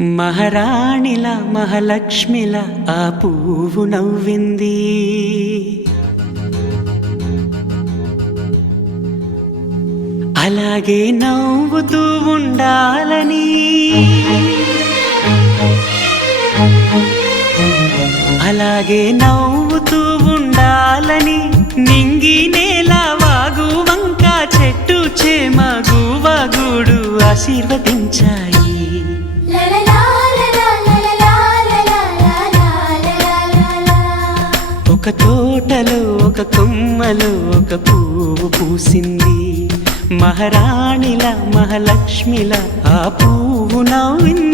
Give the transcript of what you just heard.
మహారాణిల మహాలక్ష్మిల ఆ పువ్వు నవ్వింది. అలాగే నవ్వుతూ ఉండాలని, అలాగే నవ్వుతూ ఉండాలని నింగి నేల వాగు వంక చెట్టు చేమ గువగూడు ఆశీర్వదించాయి. ఒక తోటలో ఒక కొమ్మలో ఒక పువ్వు పూసింది. మహారాణిల మహాలక్ష్మిల ఆ పువ్వు నవ్వింది.